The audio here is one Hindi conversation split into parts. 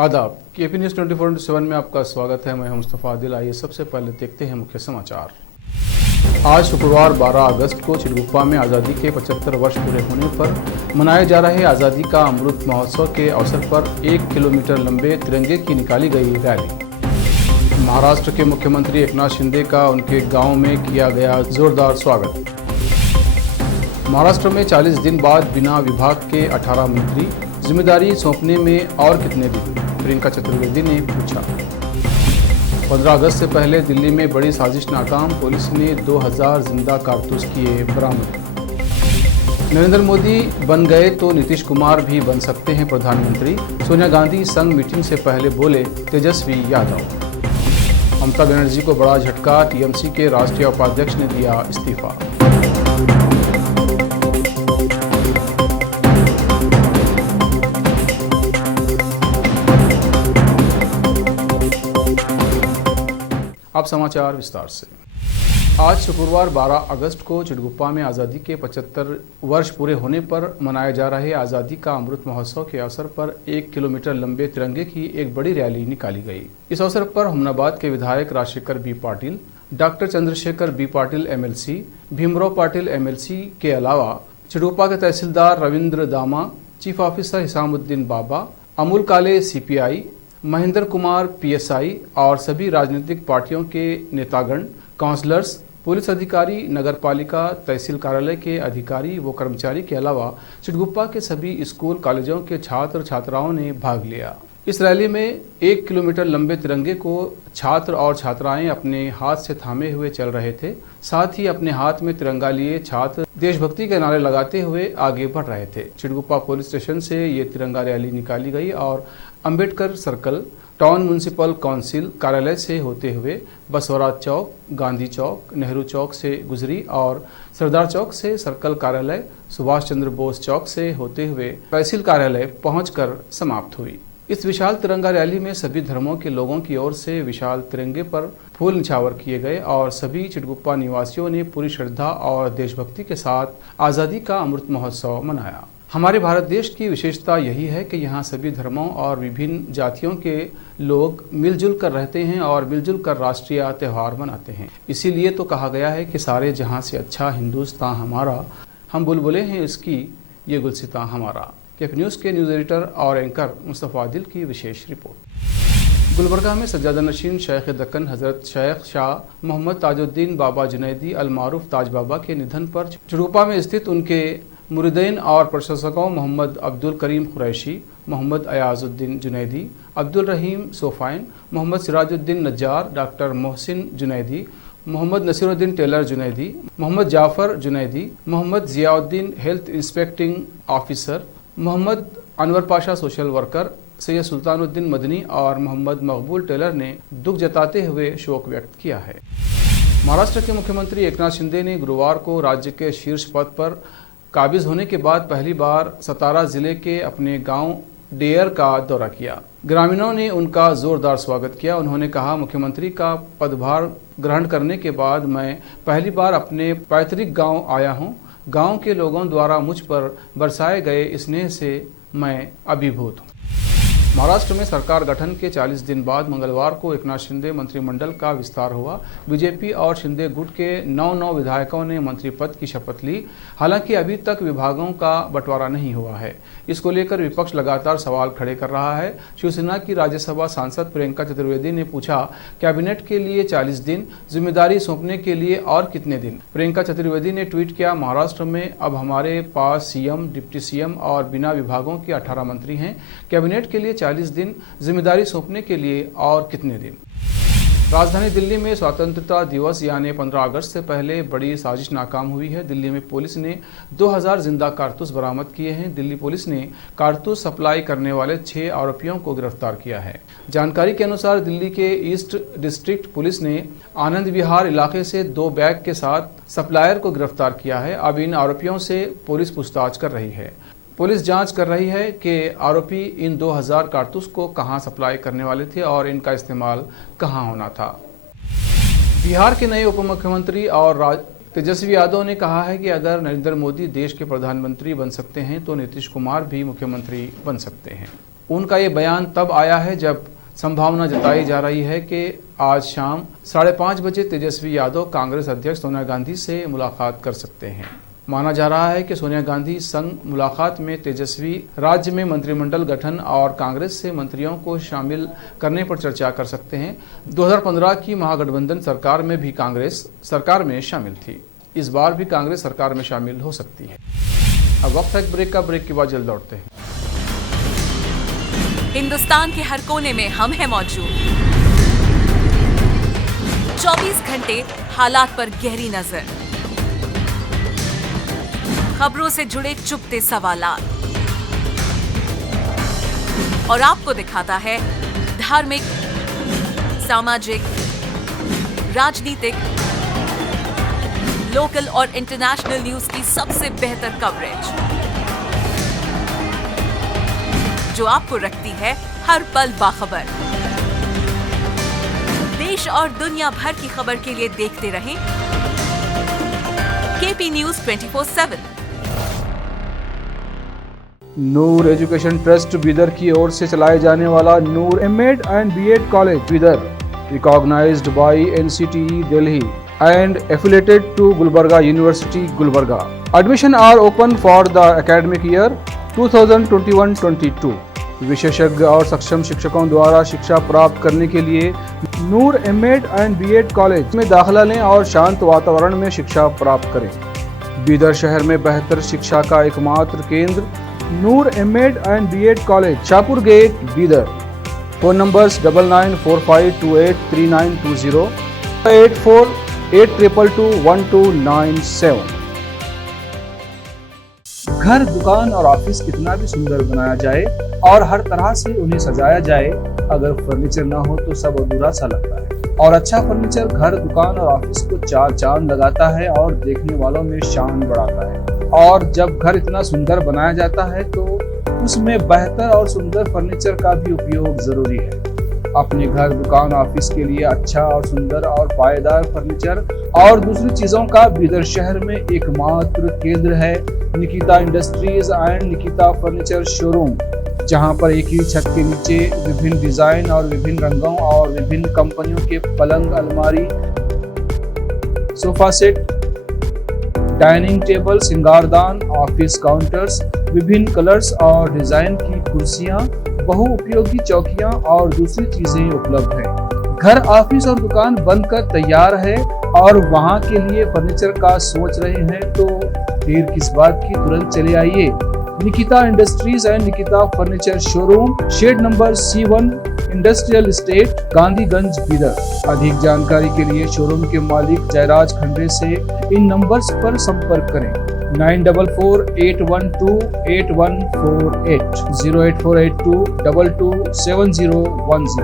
आदाब। केपी न्यूज़ 24/7 में आपका स्वागत है। मैं हूं मुस्तफ़ा आदिल। आइए सबसे पहले देखते हैं मुख्य समाचार। आज शुक्रवार 12 अगस्त को चिड़गुप्पा में आज़ादी के 75 वर्ष पूरे होने पर मनाए जा रहे आज़ादी का अमृत महोत्सव के अवसर पर 1 किलोमीटर लंबे तिरंगे की निकाली गई रैली। महाराष्ट्र के मुख्यमंत्री एकनाथ शिंदे का उनके गांव में किया गया जोरदार स्वागत। महाराष्ट्र में 40 दिन बाद बिना विभाग के 18 मंत्री, जिम्मेदारी सौंपने में और कितने दिन, प्रियंका चतुर्वेदी ने पूछा। 15 अगस्त से पहले दिल्ली में बड़ी साजिश नाकाम, पुलिस ने 2000 जिंदा कारतूस किए बरामद। नरेंद्र मोदी बन गए तो नीतीश कुमार भी बन सकते हैं प्रधानमंत्री, सोनिया गांधी संग मीटिंग से पहले बोले तेजस्वी यादव। ममता बनर्जी को बड़ा झटका, टीएमसी के राष्ट्रीय उपाध्यक्ष ने दिया इस्तीफा। अब समाचार विस्तार से। आज शुक्रवार 12 अगस्त को चिड़गुप्पा में आज़ादी के 75 वर्ष पूरे होने पर मनाए जा रहे आज़ादी का अमृत महोत्सव के अवसर पर 1 किलोमीटर लंबे तिरंगे की एक बड़ी रैली निकाली गई। इस अवसर पर हमनाबाद के विधायक Rajashekhar B Patil, doctor Chandrashekhar B Patil MLC, Bhimrao Patil MLC के अलावा चिड़गुप्पा के tahsildar Ravindra Dama, chief officer Hisamuddin Baba, Amul Kale CPI, Mahendra Kumar PSI और सभी राजनीतिक पार्टियों के नेतागण, काउंसलर्स, पुलिस अधिकारी, नगरपालिका, तहसील कार्यालय के अधिकारी व कर्मचारी के अलावा चिड़गुप्पा के सभी स्कूल कॉलेजों के छात्र छात्राओं ने भाग लिया। इस रैली में 1 किलोमीटर लंबे तिरंगे को छात्र और छात्राएं अपने हाथ से थामे हुए चल रहे थे। साथ ही अपने हाथ में तिरंगा लिए छात्र देशभक्ति के नारे लगाते हुए आगे बढ़ रहे थे। चिड़गुप्पा पुलिस स्टेशन से ये तिरंगा रैली निकाली गई और Ambedkar circle, town municipal council कार्यालय से होते हुए बसवराज चौक, गांधी चौक, नेहरू चौक से गुजरी और सरदार चौक से सर्कल कार्यालय, सुभाष चंद्र बोस चौक से होते हुए तहसील कार्यालय पहुंचकर समाप्त हुई। इस विशाल तिरंगा रैली में सभी धर्मों के लोगों की ओर से विशाल तिरंगे पर फूल निछावर किए गए और सभी चिड़गुप्पा निवासियों ने पूरी श्रद्धा और देशभक्ति के साथ आज़ादी का अमृत महोत्सव मनाया। हमारे भारत देश की विशेषता यही है कि यहाँ सभी धर्मों और विभिन्न जातियों के लोग मिलजुल कर रहते हैं और मिलजुल कर राष्ट्रीय त्यौहार मनाते हैं। इसीलिए तो कहा गया है कि सारे जहाँ से अच्छा हिंदुस्तान हमारा, हम बुलबुलें हैं इसकी, ये गुलसितां हमारा। केपी न्यूज़ के न्यूज़ एडिटर और एंकर मुस्तफ़ा आदिल की विशेष रिपोर्ट। गुलबर्गा में सज्जादा नशीन शेख दक्कन हज़रत शेख शाह मोहम्मद ताजुद्दीन बाबा जुनैदी अल मारूफ ताज बाबा के निधन पर चिड़गुप्पा में स्थित उनके मुरीदीन और प्रशंसकों Mohammed Abdul Karim Qureshi, Mohammed Ayazuddin Junaidi, Abdul Rahim Sofain, Mohammed Sirajuddin Najjar, doctor Mohsin Junaidi, Mohammed Naseeruddin tailor Junaidi, Mohammed Jafar Junaidi, Mohammed Ziauddin health inspecting officer, Mohammed Anwar Pasha social worker, Syed Sultanuddin Madani और मोहम्मद मकबूल टेलर ने दुख जताते हुए शोक व्यक्त किया है। महाराष्ट्र के मुख्यमंत्री एकनाथ शिंदे ने गुरुवार को राज्य के शीर्ष पद पर काबिज होने के बाद पहली बार सतारा जिले के अपने गांव डेयर का दौरा किया। ग्रामीणों ने उनका जोरदार स्वागत किया। उन्होंने कहा, मुख्यमंत्री का पदभार ग्रहण करने के बाद मैं पहली बार अपने पैतृक गांव आया हूं। गांव के लोगों द्वारा मुझ पर बरसाए गए स्नेह से मैं अभिभूत हूं। महाराष्ट्र में सरकार गठन के 40 दिन बाद मंगलवार को एकनाथ शिंदे मंत्रिमंडल का विस्तार हुआ। बीजेपी और शिंदे गुट के 9 विधायकों ने मंत्री पद की शपथ ली। हालांकि अभी तक विभागों का बंटवारा नहीं हुआ है। इसको लेकर विपक्ष लगातार सवाल खड़े कर रहा है। शिवसेना की राज्यसभा सांसद प्रियंका चतुर्वेदी ने पूछा, कैबिनेट के लिए 40 दिन, जिम्मेदारी सौंपने के लिए और कितने दिन? प्रियंका चतुर्वेदी ने ट्वीट किया, महाराष्ट्र में अब हमारे पास सीएम, डिप्टी सीएम और बिना विभागों के 18 मंत्री हैं। कैबिनेट के लिए 40 दिन, जिम्मेदारी सौंपने के लिए और कितने दिन? राजधानी दिल्ली में स्वतंत्रता दिवस यानी 15 अगस्त से पहले बड़ी साजिश नाकाम हुई है। दिल्ली में पुलिस ने 2000 जिंदा कारतूस बरामद किए हैं। दिल्ली पुलिस ने कारतूस सप्लाई करने वाले 6 आरोपियों को गिरफ्तार किया है। जानकारी के अनुसार दिल्ली के ईस्ट डिस्ट्रिक्ट पुलिस ने आनंद विहार इलाके से 2 बैग के साथ सप्लायर को गिरफ्तार किया है। अब इन आरोपियों से पुलिस पूछताछ कर रही है। पुलिस जांच कर रही है कि आरोपी इन 2000 कारतूस को कहां सप्लाई करने वाले थे और इनका इस्तेमाल कहां होना था। बिहार के नए उप मुख्यमंत्री और तेजस्वी यादव ने कहा है कि अगर नरेंद्र मोदी देश के प्रधानमंत्री बन सकते हैं तो नीतीश कुमार भी मुख्यमंत्री बन सकते हैं। उनका ये बयान तब आया है जब संभावना जताई जा रही है कि आज शाम 5:30 बजे तेजस्वी यादव कांग्रेस अध्यक्ष सोनिया गांधी से मुलाकात कर सकते हैं। माना जा रहा है कि सोनिया गांधी संग मुलाकात में तेजस्वी राज्य में मंत्रिमंडल गठन और कांग्रेस से मंत्रियों को शामिल करने पर चर्चा कर सकते हैं। 2015 की महागठबंधन सरकार में भी कांग्रेस सरकार में शामिल थी। इस बार भी कांग्रेस सरकार में शामिल हो सकती है। अब वक्त है ब्रेक का। ब्रेक के बाद जल्द लौटते हैं। हिंदुस्तान के हर कोने में हम हैं मौजूद। 24 घंटे हालात पर गहरी नजर, खबरों से जुड़े चुपते सवालात और आपको दिखाता है धार्मिक, सामाजिक, राजनीतिक, लोकल और इंटरनेशनल न्यूज की सबसे बेहतर कवरेज जो आपको रखती है हर पल बाखबर। देश और दुनिया भर की खबर के लिए देखते रहें KP news 24/7। Noor education trust Bidar की ओर से चलाए जाने वाला Noor MEd and BEd college Bidar, recognised by NCTE Delhi and affiliated to Gulbarga University, Gulbarga. Admission are open for the academic year 2021-22. विशेषज्ञ और सक्षम शिक्षकों द्वारा शिक्षा प्राप्त करने के लिए नूर एमएड एंड बीएड कॉलेज में दाखिला लें और शांत वातावरण में शिक्षा प्राप्त करें। बीदर शहर में बेहतर शिक्षा का एकमात्र केंद्र Noor MEd and BEd college, Shahpur gate, Bidar. Phone numbers 9945283920, 8482221297। घर, दुकान और ऑफिस कितना भी सुंदर बनाया जाए और हर तरह से उन्हें सजाया जाए, अगर फर्नीचर ना हो तो सब अधूरा सा लगता है। और अच्छा फर्नीचर घर, दुकान और ऑफिस को चार चांद लगाता है और देखने वालों में शान बढ़ाता है। और जब घर इतना सुंदर बनाया जाता है तो उसमें बेहतर और सुंदर फर्नीचर का भी उपयोग जरूरी है। अपने घर, दुकान, ऑफिस के लिए अच्छा और सुंदर और पायदार फर्नीचर और दूसरी चीजों का बीदर शहर में एकमात्र केंद्र है Nikita industries and Nikita furniture showroom, जहां पर एक ही छत के नीचे विभिन्न डिजाइन और विभिन्न रंगों और विभिन्न कंपनियों के पलंग, अलमारी, सोफा सेट, डाइनिंग टेबल, सिंगारदान, ऑफिस काउंटर्स, विभिन्न कलर्स और डिजाइन की कुर्सियां, बहुउपयोगी चौकियां और दूसरी चीजें उपलब्ध हैं। घर, ऑफिस और दुकान बनकर तैयार है और वहां के लिए फर्नीचर का सोच रहे हैं तो देर किस बात की, तुरंत चले आइए। Nikita industries and Nikita furniture showroom, shed number C1, industrial estate, Gandhiganj, Bidar. अधिक जानकारी के लिए शोरूम के मालिक जयराज खंडे से इन नंबर्स पर संपर्क करें। 9448128148, 08482227010।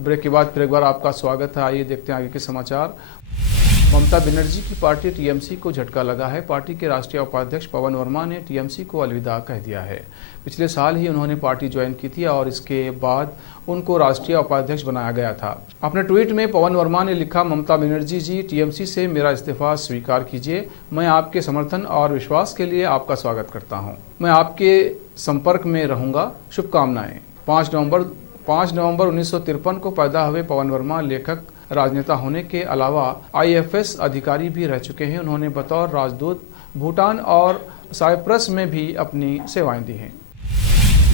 ब्रेक के बाद फिर एक बार आपका स्वागत है। आइए देखते हैं आगे के समाचार। ममता बनर्जी की पार्टी टीएमसी को झटका लगा है। पार्टी के राष्ट्रीय उपाध्यक्ष पवन वर्मा ने टीएमसी को अलविदा कह दिया है। पिछले साल ही उन्होंने पार्टी ज्वाइन की थी और इसके बाद उनको राष्ट्रीय उपाध्यक्ष बनाया गया था। अपने ट्वीट में पवन वर्मा ने लिखा, ममता बनर्जी जी, टीएमसी से मेरा इस्तीफा स्वीकार कीजिए। मैं आपके समर्थन और विश्वास के लिए आपका स्वागत करता हूँ। मैं आपके संपर्क में रहूँगा। शुभकामनाएं। 5 नवंबर 1953 को पैदा हुए पवन वर्मा लेखक, राजनेता होने के अलावा आईएफएस अधिकारी भी रह चुके हैं। उन्होंने बतौर राजदूत भूटान और साइप्रस में भी अपनी सेवाएं दी हैं।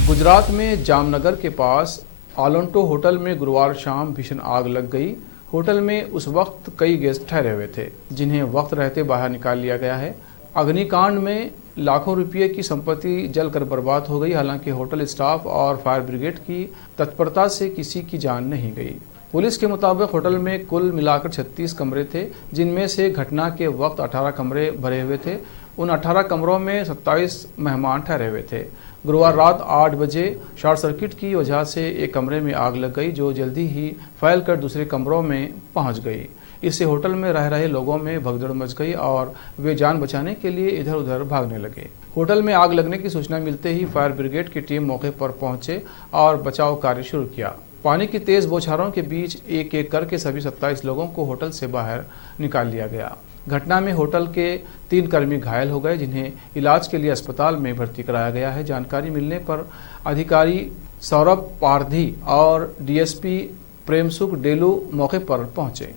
गुजरात में जामनगर के पास आलोंटो होटल में गुरुवार शाम भीषण आग लग गई। होटल में उस वक्त कई गेस्ट ठहरे हुए थे, जिन्हें वक्त रहते बाहर निकाल लिया गया है। अग्निकांड में लाखों रुपये की संपत्ति जलकर बर्बाद हो गई। हालांकि होटल स्टाफ और फायर ब्रिगेड की तत्परता से किसी की जान नहीं गई। पुलिस के मुताबिक होटल में कुल मिलाकर 36 कमरे थे, जिनमें से घटना के वक्त 18 कमरे भरे हुए थे। उन 18 कमरों में 27 मेहमान ठहरे हुए थे। गुरुवार रात 8 बजे शॉर्ट सर्किट की वजह से एक कमरे में आग लग गई, जो जल्दी ही फैलकर दूसरे कमरों में पहुंच गई। इससे होटल में रह रहे लोगों में भगदड़ मच गई और वे जान बचाने के लिए इधर उधर भागने लगे। होटल में आग लगने की सूचना मिलते ही फायर ब्रिगेड की टीम मौके पर पहुंचे और बचाव कार्य शुरू किया। पानी की तेज बौछारों के बीच एक एक करके सभी 27 लोगों को होटल से बाहर निकाल लिया गया। घटना में होटल के 3 कर्मी घायल हो गए, जिन्हें इलाज के लिए अस्पताल में भर्ती कराया गया है। जानकारी मिलने पर अधिकारी सौरभ पारधी और डीएसपी प्रेमसुख डेलू मौके पर पहुंचे।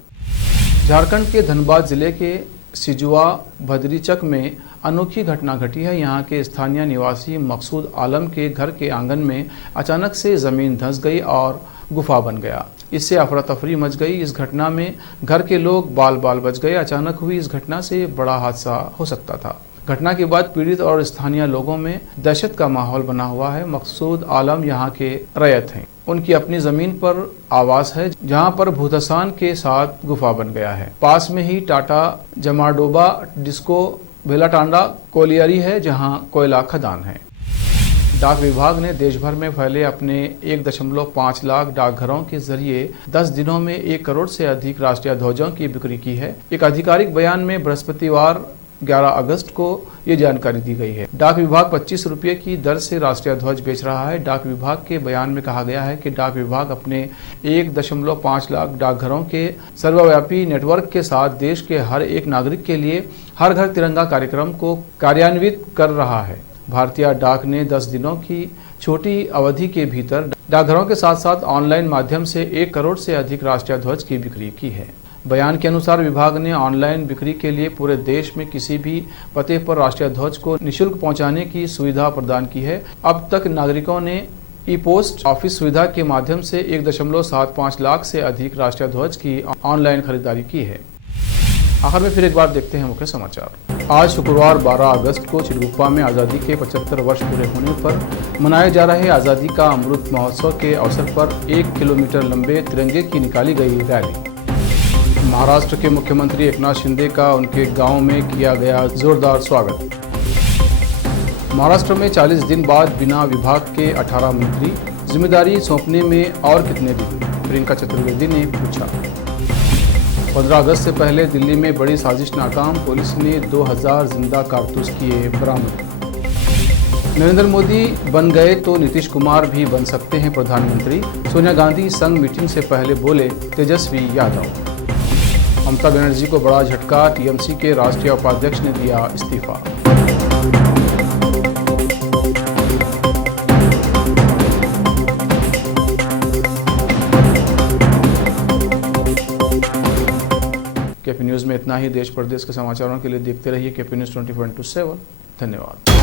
झारखंड के धनबाद जिले के सिजुआ भदरीचक में अनोखी घटना घटी है। यहां के स्थानीय निवासी मकसूद आलम के घर के आंगन में अचानक से जमीन धंस गई और गुफा बन गया। इससे अफरा तफरी मच गई। इस घटना में घर के लोग बाल बाल बच गए। अचानक हुई इस घटना से बड़ा हादसा हो सकता था। घटना के बाद पीड़ित और स्थानीय लोगों में दहशत का माहौल बना हुआ है। मकसूद आलम यहां के रैयत हैं। उनकी अपनी जमीन पर आवास है, जहां पर भूतसान के साथ गुफा बन गया है। पास में ही टाटा जमाडोबा डिस्को बेलाटांडा कोलियरी है, जहां कोयला खदान है। डाक विभाग ने देश भर में फैले अपने 1.5 लाख डाकघरों के जरिए 10 दिनों में 1 करोड़ से अधिक राष्ट्रीय ध्वजों की बिक्री की है। एक आधिकारिक बयान में बृहस्पतिवार 11 अगस्त को ये जानकारी दी गई है। डाक विभाग 25 रुपये की दर से राष्ट्रीय ध्वज बेच रहा है। डाक विभाग के बयान में कहा गया है कि डाक विभाग अपने 1.5 लाख डाकघरों के सर्वव्यापी नेटवर्क के साथ देश के हर एक नागरिक के लिए हर घर तिरंगा कार्यक्रम को कार्यान्वित कर रहा है। भारतीय डाक ने 10 दिनों की छोटी अवधि के भीतर डाकघरों के साथ साथ ऑनलाइन माध्यम से 1 करोड़ से अधिक राष्ट्रीय ध्वज की बिक्री की है। बयान के अनुसार विभाग ने ऑनलाइन बिक्री के लिए पूरे देश में किसी भी पते पर राष्ट्रीय ध्वज को निःशुल्क पहुंचाने की सुविधा प्रदान की है। अब तक नागरिकों ने ई पोस्ट ऑफिस सुविधा के माध्यम से 1.75 लाख से अधिक राष्ट्रीय ध्वज की ऑनलाइन खरीदारी की है। आखिर में फिर एक बार देखते हैं मुख्य समाचार। आज शुक्रवार 12 अगस्त को चिड़गुप्पा में आज़ादी के 75 वर्ष पूरे होने पर मनाए जा रहे आज़ादी का अमृत महोत्सव के अवसर पर 1 किलोमीटर लंबे तिरंगे की निकाली गई रैली। महाराष्ट्र के मुख्यमंत्री एकनाथ शिंदे का उनके गांव में किया गया जोरदार स्वागत। महाराष्ट्र में 40 दिन बाद बिना विभाग के 18 मंत्री, जिम्मेदारी सौंपने में और कितने दिन, प्रियंका चतुर्वेदी ने पूछा। 15 अगस्त से पहले दिल्ली में बड़ी साजिश नाकाम, पुलिस ने 2000 जिंदा कारतूस किए बरामद। नरेंद्र मोदी बन गए तो नीतीश कुमार भी बन सकते हैं प्रधानमंत्री, सोनिया गांधी संग मीटिंग से पहले बोले तेजस्वी यादव। ममता बनर्जी को बड़ा झटका, टीएमसी के राष्ट्रीय उपाध्यक्ष ने दिया इस्तीफा। केपी न्यूज़ में इतना ही। देश प्रदेश के समाचारों के लिए देखते रहिए केपी न्यूज़ 24/7। धन्यवाद।